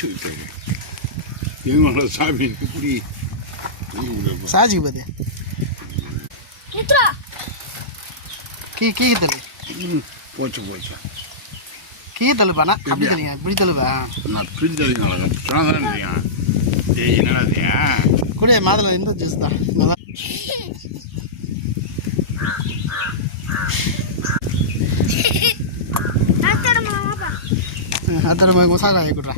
Ice விட்டாங்க எங்களோட சாமி இப்படி சாஜிக்கு பாத்தியா கீ தள்ளு போச்சு போச்சு கீ தள்ளுப்பாண்ணா அப்படி தெரியும் இப்படி தள்ளுப்பா நான் இப்படி தெரியும் சொன்னாதான் தெரியும் ஏய் என்னடா தெரியும் கூட மாதுளை இந்த ஜூஸ் தான் அத்தனை மசாலா கொடுறா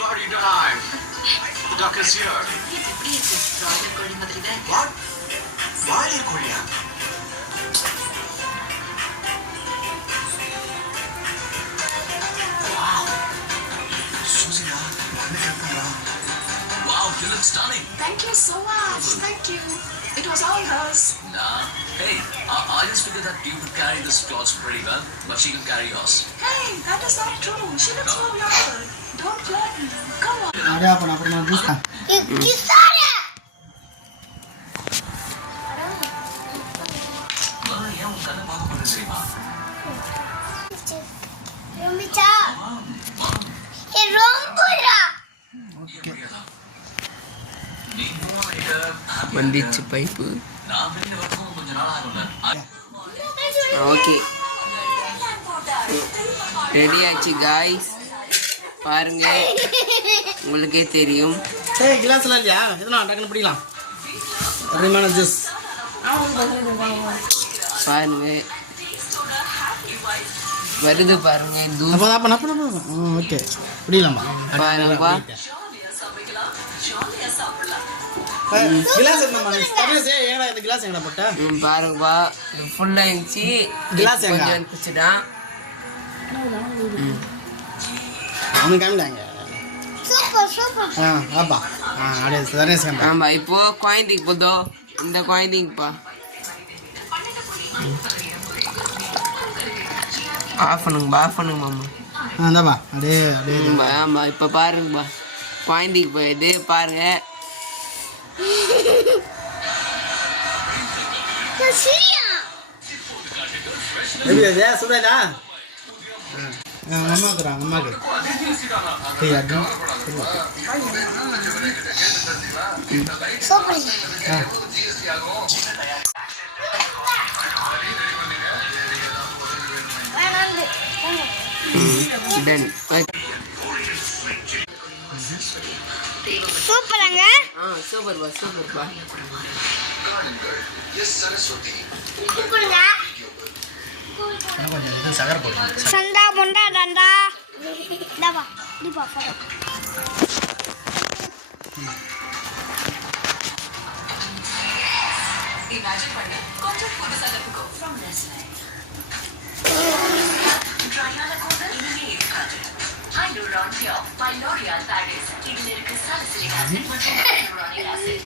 Party time. Duck is here. What? Broiler கோழியா? Wow. Susina, make it better. Wow, you look stunning. Thank you so much. Thank you. It was all hers. Nah. Hey, I just figured that you could carry this clothes pretty well, but she can carry yours. Hey, that is not true. She looks so beautiful. Don't let me. Come on. अरे अपन अपना juice खा வந்துச்சு pipe okay ready ஆச்சு guys பாருங்க உங்களுக்கே தெரியும் சரி கிளாஸ்லாம் இல்லையா இதெல்லாம் டக்குன்னு பிடிக்கலாம் அருமையான ஜூஸ் பாருங்க வருது பாருங்க ஓகே பிடிக்கலாமா பாருங்கப்பா கிளாஸ் எங்கடா இந்த கிளாஸ் எங்கடா போட்ட பாருங்கப்பா இது ஃபுல்லா இருந்துச்சு கிளாஸ் எங்க கொஞ்சம் இருந்துச்சுடா அவனுக்கு காமிடாங்க ஆப்பா அப்படியே சரேஷ் கண்டா ஆமா இப்போ குழந்தைக்கு போதோ இந்த குழந்தைங்கப்பா ஆஃப் பண்ணுங்க மாமா அந்தாப்பா அப்படியே அப்படியே ஆமா இப்போ பாருங்கப்பா குழந்தைக்கு போயிது பாருங்க எப்படி அது சுடாதா அம்மாக்குறாங்க அம்மாக்கு சூப்பராங்க சூப்பர்ப்பா சூப்பர்ப்பா கொஞ்சம் இது சகர் போட்டு சண்டா பொண்டா டண்டா டபா டிபா ஃபோட்டோ இமேஜின் பண்ணு கொஞ்சம் புதுசா இருக்கும் from Nestle ட்ரையான கோடல் இங்கே இருக்காது ஹைலூரான் பியோர் பை லோரியால் பாரிஸ் இதில் இருக்க சாலிசிலிக் ஆசிட் மற்றும் ஹைலூரானிக் ஆசிட்